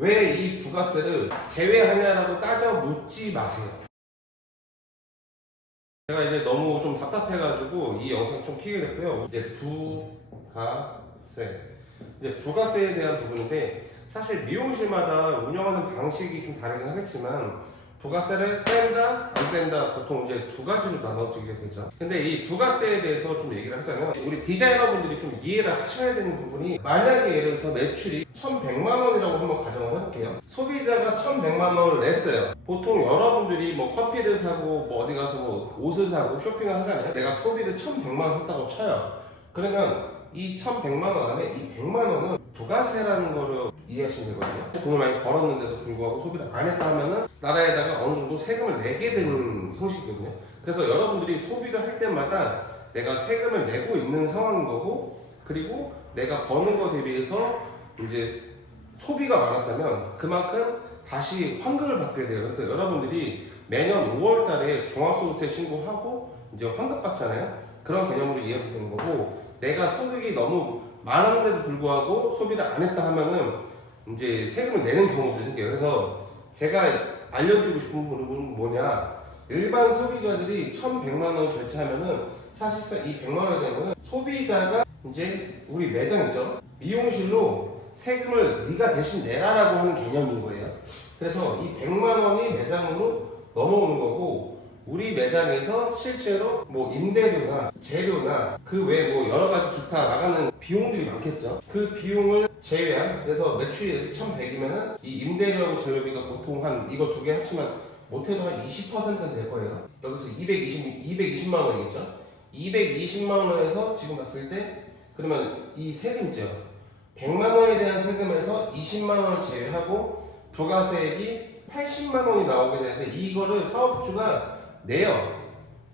왜 이 부가세를 제외하냐라고 따져 묻지 마세요. 제가 이제 너무 좀 답답해가지고 이 영상 좀 키게 됐고요. 이제 부가세. 이제 부가세에 대한 부분인데 사실 미용실마다 운영하는 방식이 좀 다르긴 하겠지만 부가세를 뺀다, 안 뺀다 보통 이제 두 가지로 나눠지게 되죠. 근데 이 부가세에 대해서 좀 얘기를 하자면 우리 디자이너분들이 좀 이해를 하셔야 되는 부분이 만약에 예를 들어서 매출이 1,100만 원이라고 한번 가정을 해볼게요. 소비자가 1,100만 원을 냈어요. 보통 여러분들이 뭐 커피를 사고 뭐 어디 가서 뭐 옷을 사고 쇼핑을 하잖아요. 내가 소비를 1,100만 원 했다고 쳐요. 그러면 이 1,100만 원 안에 이 100만 원은 부가세라는 거를 이해하시면 되거든요. 돈을 많이 벌었는데도 불구하고 소비를 안 했다 하면은 나라에다가 어느 정도 세금을 내게 되는 형식이거든요. 그래서 여러분들이 소비를 할 때마다 내가 세금을 내고 있는 상황인 거고, 그리고 내가 버는 거 대비해서 이제 소비가 많았다면 그만큼 다시 환급을 받게 돼요. 그래서 여러분들이 매년 5월 달에 종합소득세 신고하고 이제 환급 받잖아요. 그런 개념으로 이해하면 되는 거고, 내가 소득이 너무 많은데도 불구하고 소비를 안 했다 하면은 이제 세금을 내는 경우도 생겨요. 그래서 제가 알려드리고 싶은 부분은 뭐냐, 일반 소비자들이 1,100만 원 결제하면은 사실상 이 100만 원에 대한 거는 소비자가 이제 우리 매장이죠, 미용실로 세금을 네가 대신 내라라고 하는 개념인 거예요. 그래서 이 100만 원이 매장으로 넘어오는 거고, 우리 매장에서 실제로 뭐 임대료나 재료나 그 외에 뭐 여러 가지 기타 나가는 비용들이 많겠죠. 그 비용을 제외한, 그래서 매출이 1,100이면은 이 임대료하고 재료비가 보통 한 이거 두 개 합치면 못해도 한 20%는 될 거예요. 여기서 220만 원이겠죠. 220만 원에서 지금 봤을 때 그러면 이 세금이죠. 100만 원에 대한 세금에서 20만 원을 제외하고 부가세액이 80만 원이 나오게 되는데 이거를 사업주가 내요.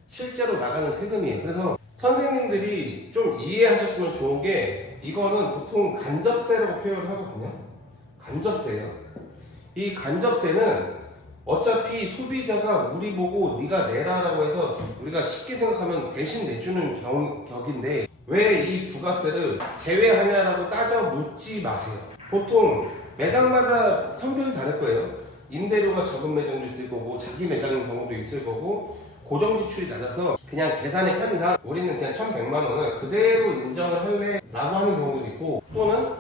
실제로 나가는 세금이에요. 그래서 선생님들이 좀 이해하셨으면 좋은 게, 이거는 보통 간접세라고 표현을 하거든요. 간접세예요. 이 간접세는 어차피 소비자가 우리 보고 네가 내라라고 해서 우리가 쉽게 생각하면 대신 내주는 격인데, 왜 이 부가세를 제외하냐라고 따져 묻지 마세요. 보통 매장마다 형편이 다를 거예요. 임대료가 적은 매장도 있을 거고 자기 매장인 경우도 있을 거고, 고정 지출이 낮아서 그냥 계산의 편의상 우리는 그냥 1,100만 원을 그대로 인정을 할래 라고 하는 경우도 있고, 또는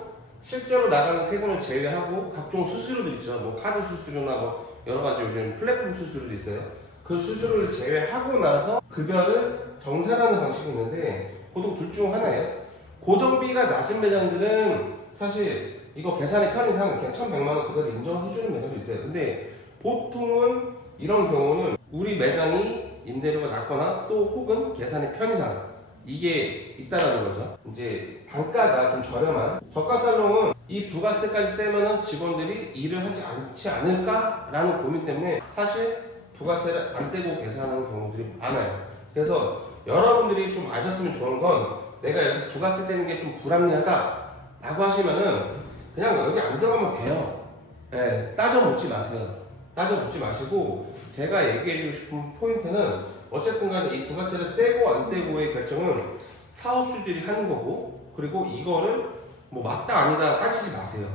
실제로 나가는 세금을 제외하고 각종 수수료들 있죠. 뭐 카드 수수료나 뭐 여러 가지 요즘 플랫폼 수수료도 있어요. 그 수수료를 제외하고 나서 급여를 정산하는 방식이 있는데 보통 둘 중 하나예요. 고정비가 낮은 매장들은 사실 이거 계산의 편의상 그냥 1,100만 원 그대로 인정해주는 매장도 있어요. 근데 보통은 이런 경우는 우리 매장이 임대료가 낮거나 또 혹은 계산의 편의상 이게 있다라는 거죠. 이제 단가가 좀 저렴한 저가 살롱은 이 부가세까지 떼면은 직원들이 일을 하지 않지 않을까라는 고민 때문에 사실 부가세를 안 떼고 계산하는 경우들이 많아요. 그래서 여러분들이 좀 아셨으면 좋은 건, 내가 여기서 부가세 떼는 게 좀 불합리하다 라고 하시면은 그냥 여기 안 들어가면 돼요. 네, 따져 묻지 마세요. 따져 묻지 마시고, 제가 얘기해주고 싶은 포인트는 어쨌든 간에 이 부가세를 떼고 안 떼고의 결정은 사업주들이 하는 거고, 그리고 이거를 뭐 맞다 아니다 따지지 마세요.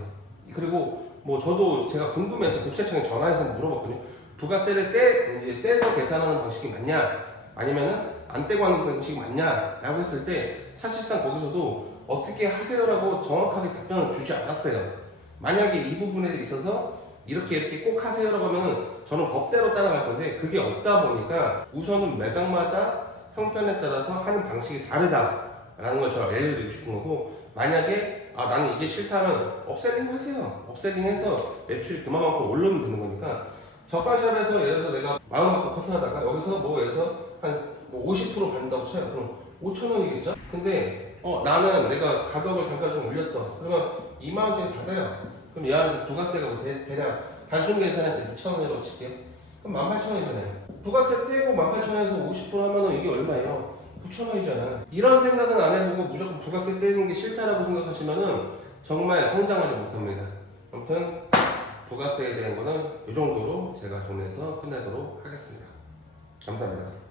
그리고 뭐 저도 제가 궁금해서 국세청에 전화해서 물어봤거든요. 부가세를 이제 떼서 계산하는 방식이 맞냐, 아니면은 안 떼고 하는 방식이 맞냐 라고 했을 때 사실상 거기서도 어떻게 하세요라고 정확하게 답변을 주지 않았어요. 만약에 이 부분에 있어서 이렇게 꼭 하세요라고 하면 저는 법대로 따라갈 건데, 그게 없다 보니까 우선은 매장마다 형편에 따라서 하는 방식이 다르다라는 걸 제가 알려드리고 싶은 거고, 만약에 나는 이게 싫다면 업셀링 하세요. 업셀링 해서 매출이 그만큼 올리면 되는 거니까. 저가샵에서 예를 들어서 내가 마음 갖고 커팅하다가 여기서 뭐 예를 들어서 한 50% 받는다고 쳐요. 그럼 5,000원이겠죠? 근데 나는 내가 가격을 단가 좀 올렸어. 그러면 2만 원짜리 받아요. 그럼 이 안에서 부가세가 뭐 대략 단순 계산해서 2,000원이라고 칠게요. 그럼 18,000원이잖아요. 부가세 떼고 18,000원에서 50% 하면은 이게 얼마예요? 9,000원이잖아요. 이런 생각은 안 해보고 무조건 부가세 떼는 게 싫다라고 생각하시면은 정말 성장하지 못합니다. 아무튼 부가세에 대한 거는 이 정도로 제가 정리해서 끝내도록 하겠습니다. 감사합니다.